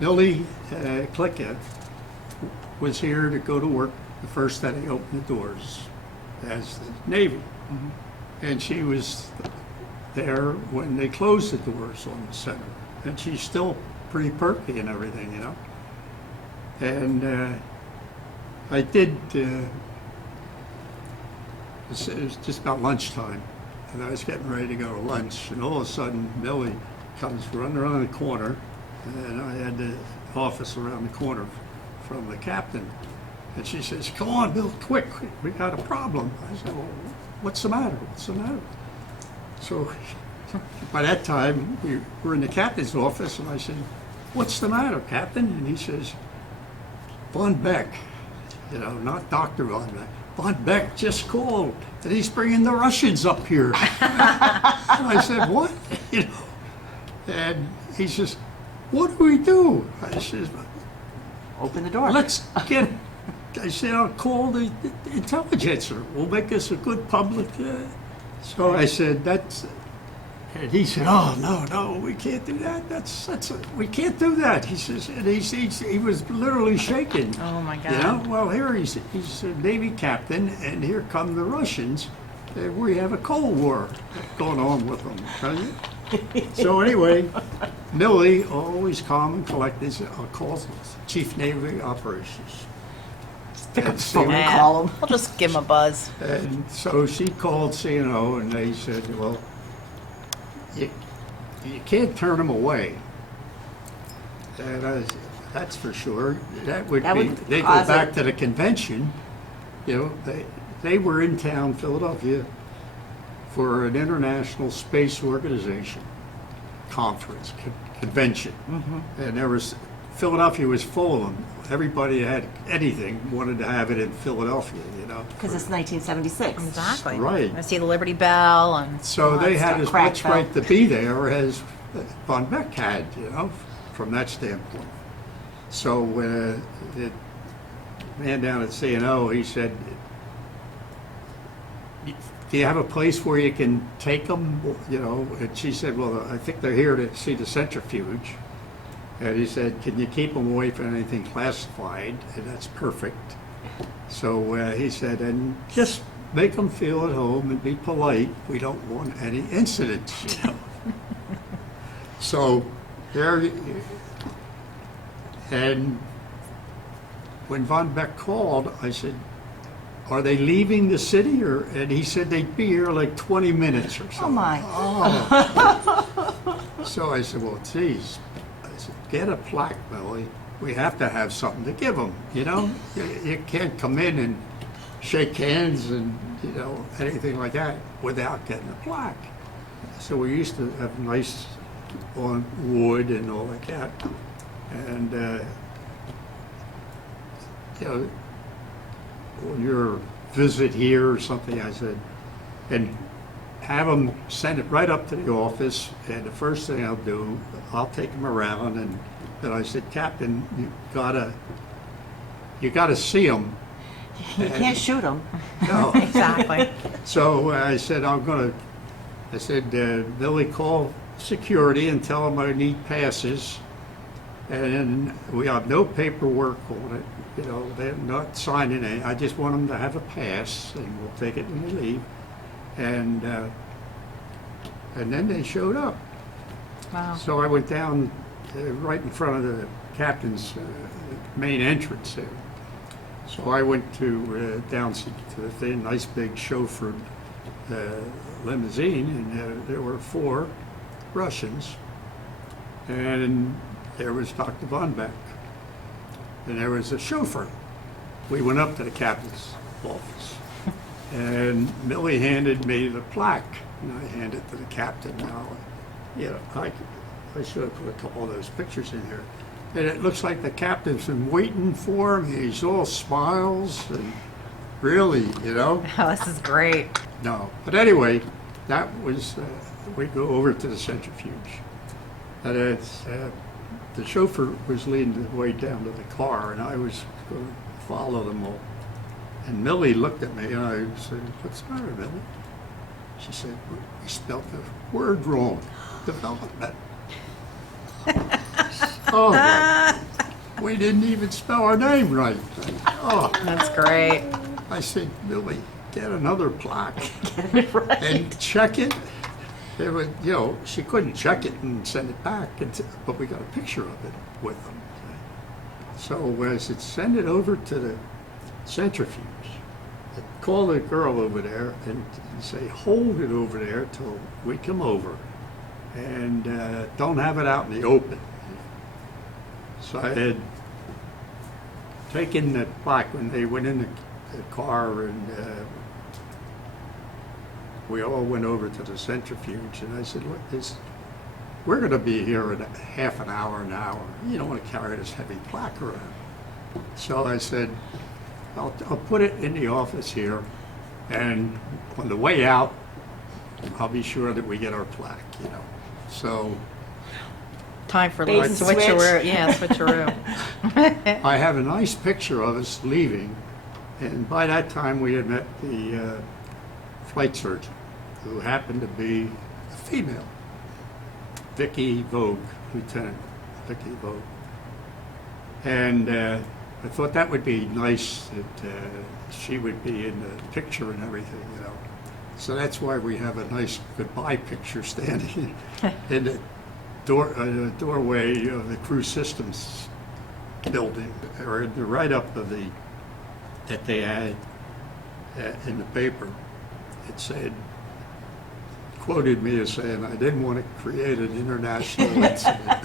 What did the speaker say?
Millie Klicka was here to go to work the first day they opened the doors as the Navy. And she was there when they closed the doors on the center. And she's still pretty perky and everything, you know. And I did, it was just about lunchtime, and I was getting ready to go to lunch, and all of a sudden Millie comes running around the corner, and I had the office around the corner from the captain. And she says, "Come on, Bill, quick, we got a problem." I said, "Well, what's the matter? What's the matter?" So by that time, we were in the captain's office, and I said, "What's the matter, Captain?" And he says, "Von Beck, you know, not Dr. Von Beck. Von Beck just called, and he's bringing the Russians up here." And I said, "What?" You know, and he says, "What do we do?" I said, Open the door. "Let's get." I said, "I'll call the intelligencer. We'll make this a good public." So I said, "That's," and he said, "Oh, no, we can't do that. We can't do that." He says, and he was literally shaking. Oh my God. You know, well, here he's a Navy captain, and here come the Russians. We have a Cold War going on with them. So anyway, Millie, always calm and collected, calls Chief Navy Operations. Pick up And the phone and Yeah. call him. I'll just give him a buzz. And so she called CNO, and they said, "Well, you can't turn them away." And I said, "That's for sure. That would be, they go cause back it. to the convention. You know, they were in town, Philadelphia, for an international space organization conference, convention. And there was, Philadelphia was full of them. Everybody that had anything wanted to have it in Philadelphia, you know. Because it's 1976. Exactly. Right. I see the Liberty Bell and So Oh, they it's had got as crack much bell. right to be there as Von Beck had, you know, from that standpoint. So the man down at CNO, he said, "Do you have a place where you can take them?" You know, and she said, "Well, I think they're here to see the centrifuge." And he said, "Can you keep them away from anything classified?" And that's perfect. So he said, "And just make them feel at home and be polite. We don't want any incidents, you know." So there, and when Von Beck called, I said, "Are they leaving the city?" And he said they'd be here like 20 minutes or something. Oh my. So I said, "Well, geez," I said, "get a plaque, Millie. We have to have something to give them, you know? You can't come in and shake hands and, you know, anything like that without getting a plaque." So we used to have nice on wood and all like that. And, you know, on your visit here or something, I said, and have them send it right up to the office, and the first thing I'll do, I'll take them around, and then I said, "Captain, you gotta see them." You can't shoot him. No. exactly. So I said, "Millie, call security and tell them I need passes, and we have no paperwork on it. You know, they're not signing it. I just want them to have a pass, and we'll take it when they leave." And then they showed up. Wow. So I went down right in front of the captain's main entrance there. So I went to down to the thing, nice big chauffeured limousine, and there were 4 Russians, and there was Dr. Von Beck, and there was a chauffeur. We went up to the captain's office, and Millie handed me the plaque, and I handed it to the captain. Now, you know, I should have put a couple of those pictures in here. And it looks like the captain's been waiting for him. He's all smiles and really, you know. Oh, this is great. No. But anyway, that was, we go over to the centrifuge. And it's, the chauffeur was leading the way down to the car, and I was going to follow them all. And Millie looked at me, and I said, "What's the matter, Millie?" She said, "We spelled the word wrong. Development." Oh, my we didn't even spell our name right. Oh, That's great. I said, Millie, get another plaque Get it right. and check it. It was, you know, she couldn't check it and send it back, but we got a picture of it with them. So I said, send it over to the centrifuge. Call the girl over there and say, hold it over there till we come over, and don't have it out in the open. So I had taken the plaque when they went in the car, and we all went over to the centrifuge, and I said, look, we're going to be here in half an hour, an hour. You don't want to carry this heavy plaque around. So I said, I'll put it in the office here, and on the way out, I'll be sure that we get our plaque, you know. So Time for a Bait little and switcheroo. switch. Yeah, switcheroo. I have a nice picture of us leaving, and by that time we had met the flight surgeon, who happened to be a female, Vicky Vogue, Lieutenant Vicky Vogue. And I thought that would be nice that she would be in the picture and everything, you know. So that's why we have a nice goodbye picture standing in the doorway of the crew systems building, or in the write-up of that they had in the paper. It said, quoted me as saying, I didn't want to create an international incident.